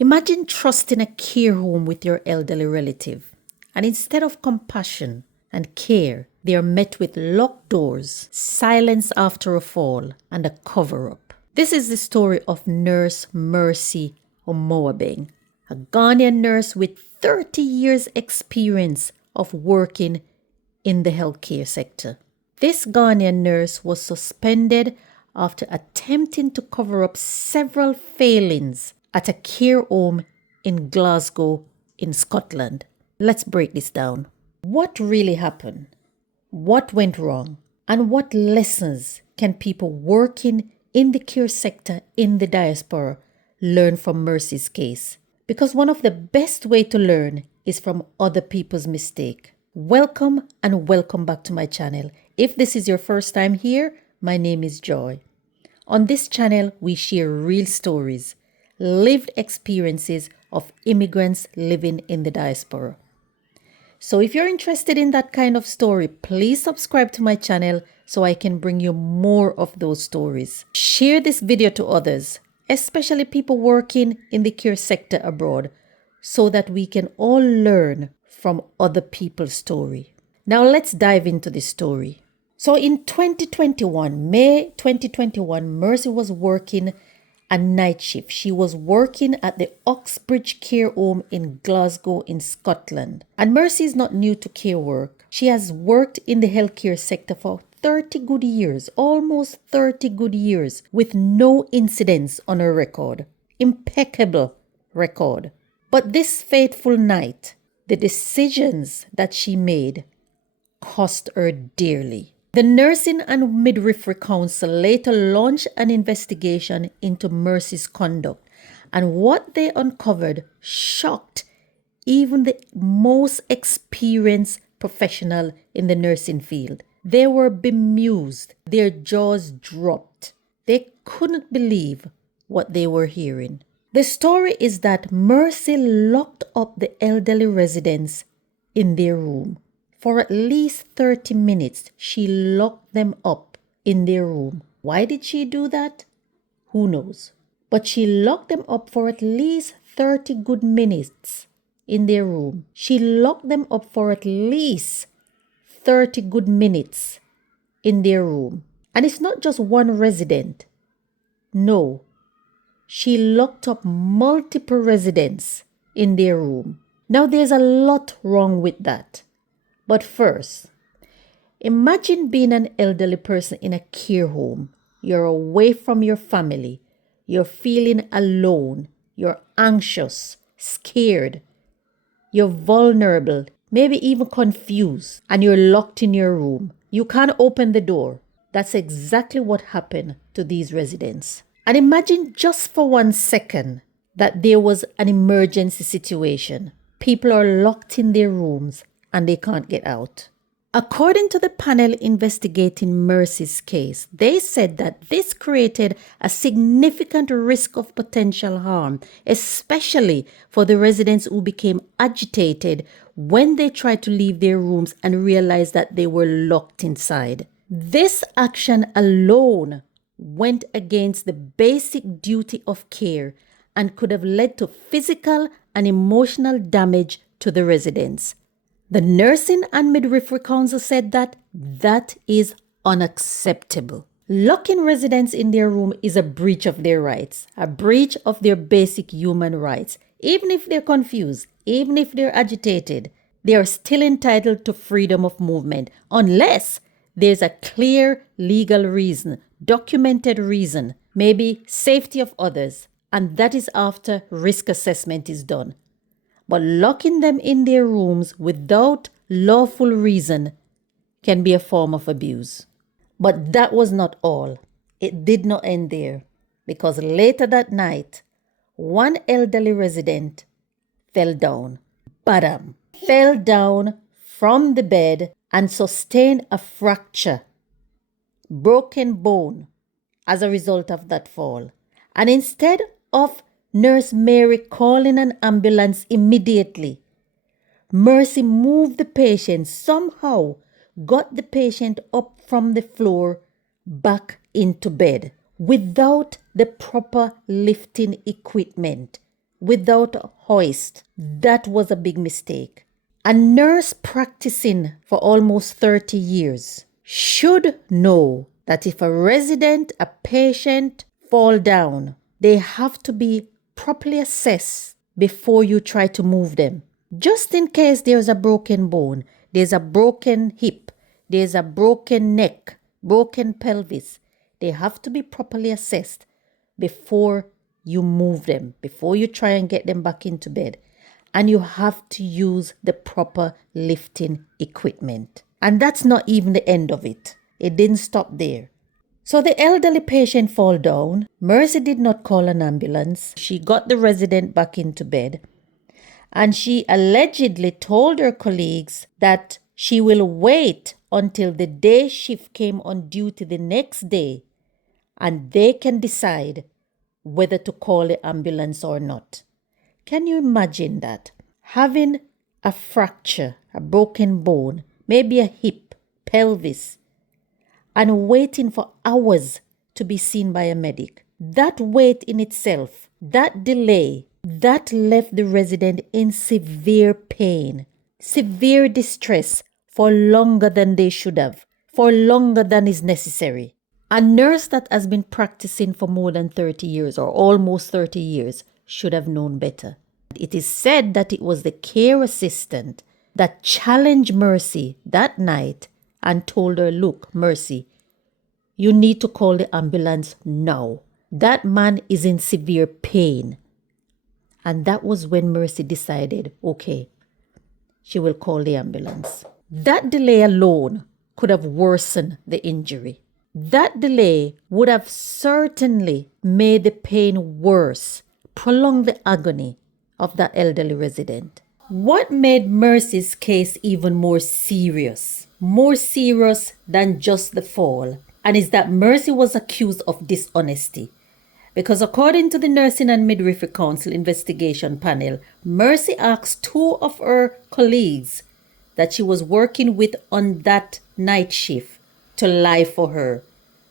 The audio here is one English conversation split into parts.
Imagine trusting a care home with your elderly relative, and instead of compassion and care, they are met with locked doors, silence after a fall, and a cover-up. This is the story of Nurse Mercy Omoabeng, a Ghanaian nurse with 30 years experience of working in the healthcare sector. This Ghanaian nurse was suspended after attempting to cover up several failings at a care home in Glasgow in Scotland. Let's break this down. What really happened? What went wrong? And what lessons can people working in the care sector in the diaspora learn from Mercy's case? Because one of the best way to learn is from other people's mistake. Welcome and welcome back to my channel. If this is your first time here, my name is Joy. On this channel, we share real stories, lived experiences of immigrants living in the diaspora. So if you're interested in that kind of story, please subscribe to my channel so I can bring you more of those stories. Share this video to others, especially people working in the care sector abroad, so that we can all learn from other people's story. Now let's dive into this story. So in May 2021, Mercy was working a night shift. She was working at the Uxbridge Care Home in Glasgow in Scotland. And Mercy is not new to care work. She has worked in the healthcare sector for 30 good years, almost 30 good years, with no incidents on her record. Impeccable record. But this fateful night, the decisions that she made cost her dearly. The Nursing and Midwifery Council later launched an investigation into Mercy's conduct, and what they uncovered shocked even the most experienced professional in the nursing field. They were bemused, their jaws dropped. They couldn't believe what they were hearing. The story is that Mercy locked up the elderly residents in their room. For at least 30 minutes, she locked them up in their room. Why did she do that? Who knows? But she locked them up for at least 30 good minutes in their room. She locked them up for at least 30 good minutes in their room. And it's not just one resident. No. She locked up multiple residents in their room. Now there's a lot wrong with that. But first, imagine being an elderly person in a care home. You're away from your family. You're feeling alone. You're anxious, scared. You're vulnerable, maybe even confused, and you're locked in your room. You can't open the door. That's exactly what happened to these residents. And imagine just for 1 second that there was an emergency situation. People are locked in their rooms and they can't get out. According to the panel investigating Mercy's case, they said that this created a significant risk of potential harm, especially for the residents who became agitated when they tried to leave their rooms and realized that they were locked inside. This action alone went against the basic duty of care and could have led to physical and emotional damage to the residents. The Nursing and Midwifery Council said that is unacceptable. Locking residents in their room is a breach of their rights, a breach of their basic human rights. Even if they're confused, even if they're agitated, they are still entitled to freedom of movement unless there's a clear legal reason, documented reason, maybe safety of others, and that is after risk assessment is done. But locking them in their rooms without lawful reason can be a form of abuse. But that was not all. It did not end there, because later that night, one elderly resident fell down. Badam! Fell down from the bed and sustained a fracture, broken bone as a result of that fall. And instead of Nurse Mary calling an ambulance immediately, Mercy moved the patient, somehow got the patient up from the floor back into bed without the proper lifting equipment. without a hoist. That was a big mistake. A nurse practicing for almost 30 years should know that if a resident, a patient fall down, they have to be properly assessed before you try to move them. Just in case there's a broken bone, there's a broken hip, there's a broken neck, broken pelvis, they have to be properly assessed before you move them, before you try and get them back into bed. And you have to use the proper lifting equipment. And that's not even the end of it. It didn't stop there. So the elderly patient fall down. Mercy did not call an ambulance. She got the resident back into bed. And she allegedly told her colleagues that she will wait until the day shift came on duty the next day and they can decide whether to call the ambulance or not. Can you imagine that? Having a fracture, a broken bone, maybe a hip, pelvis, and waiting for hours to be seen by a medic. That wait in itself, that delay, that left the resident in severe pain, severe distress for longer than they should have, for longer than is necessary. A nurse that has been practicing for more than 30 years or almost 30 years should have known better. It is said that it was the care assistant that challenged Mercy that night and told her, look, Mercy, you need to call the ambulance now. That man is in severe pain. And that was when Mercy decided, okay, she will call the ambulance. That delay alone could have worsened the injury. That delay would have certainly made the pain worse, prolonged the agony of that elderly resident. What made Mercy's case even more serious than just the fall, and is that Mercy was accused of dishonesty. Because according to the Nursing and Midwifery Council investigation panel, Mercy asked two of her colleagues that she was working with on that night shift to lie for her.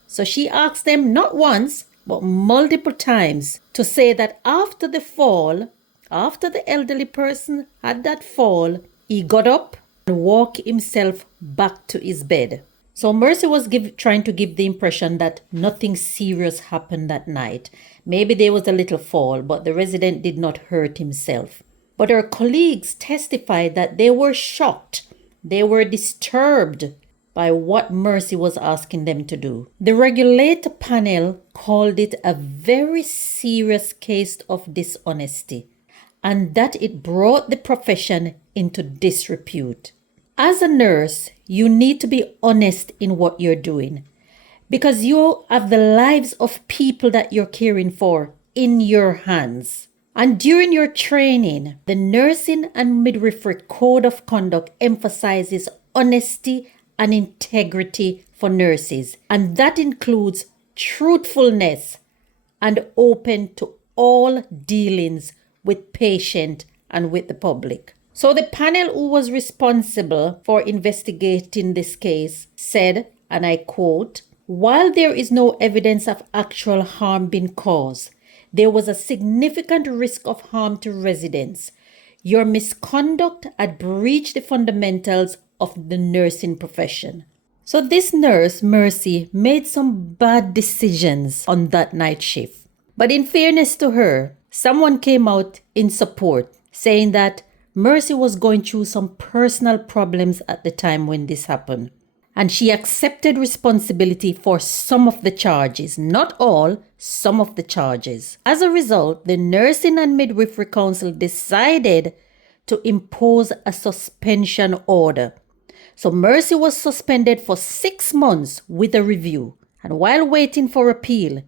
So she asked them not once, but multiple times to say that after the fall, after the elderly person had that fall, he got up and walked himself back to his bed. So Mercy was trying to give the impression that nothing serious happened that night. Maybe there was a little fall, but the resident did not hurt himself. But her colleagues testified that they were shocked. They were disturbed by what Mercy was asking them to do. The regulator panel called it a very serious case of dishonesty, and that it brought the profession into disrepute. As a nurse, you need to be honest in what you're doing because you have the lives of people that you're caring for in your hands. And during your training, the Nursing and Midwifery Code of Conduct emphasizes honesty and integrity for nurses, and that includes truthfulness and open to all dealings with patient and with the public. So the panel who was responsible for investigating this case said, and I quote, "While there is no evidence of actual harm being caused, there was a significant risk of harm to residents. Your misconduct had breached the fundamentals of the nursing profession." So this nurse, Mercy, made some bad decisions on that night shift. But in fairness to her, someone came out in support, saying that Mercy was going through some personal problems at the time when this happened. And she accepted responsibility for some of the charges, not all, some of the charges. As a result, the Nursing and Midwifery Council decided to impose a suspension order. So Mercy was suspended for 6 months with a review. And while waiting for appeal,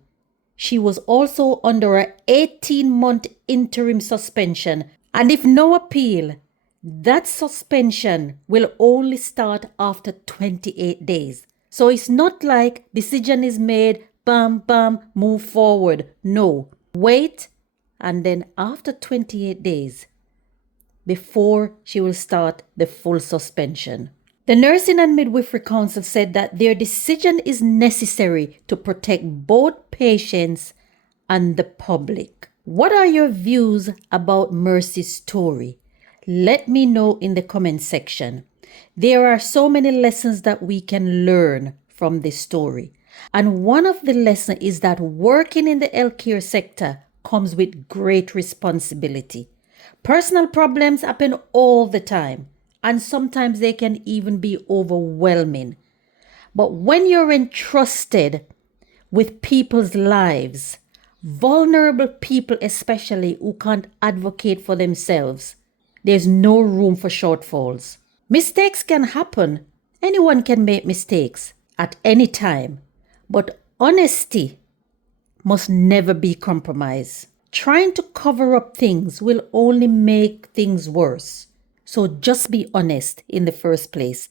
she was also under an 18-month interim suspension. And if no appeal, that suspension will only start after 28 days. So it's not like decision is made, bam, bam, move forward. No, wait, and then after 28 days, before she will start the full suspension. The Nursing and Midwifery Council said that their decision is necessary to protect both patients and the public. What are your views about Mercy's story? Let me know in the comment section. There are so many lessons that we can learn from this story. And one of the lessons is that working in the healthcare sector comes with great responsibility. Personal problems happen all the time, and sometimes they can even be overwhelming. But when you're entrusted with people's lives, vulnerable people especially who can't advocate for themselves, there's no room for shortfalls. Mistakes can happen. Anyone can make mistakes at any time. But honesty must never be compromised. Trying to cover up things will only make things worse. So just be honest in the first place.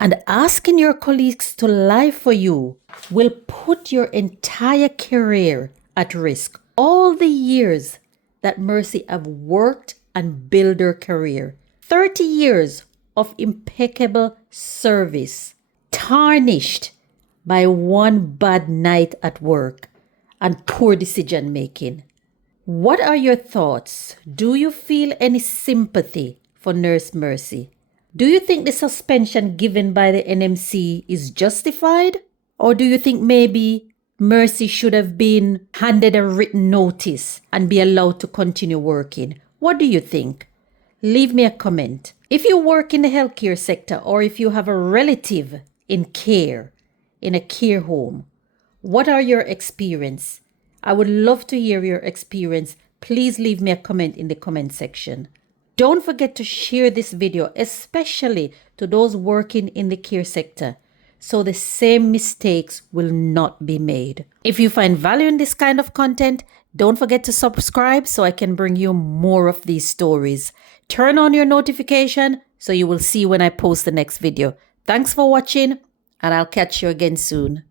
And asking your colleagues to lie for you will put your entire career at risk. All the years that Mercy have worked and built her career, 30 years of impeccable service, tarnished by one bad night at work and poor decision making. What are your thoughts? Do you feel any sympathy for Nurse Mercy? Do you think the suspension given by the NMC is justified? Or do you think maybe Mercy should have been handed a written notice and be allowed to continue working? What do you think? Leave me a comment. If you work in the healthcare sector or if you have a relative in care, in a care home, what are your experience? I would love to hear your experience. Please leave me a comment in the comment section. Don't forget to share this video, especially to those working in the care sector, so the same mistakes will not be made. If you find value in this kind of content, don't forget to subscribe so I can bring you more of these stories. Turn on your notification so you will see when I post the next video. Thanks for watching, and I'll catch you again soon.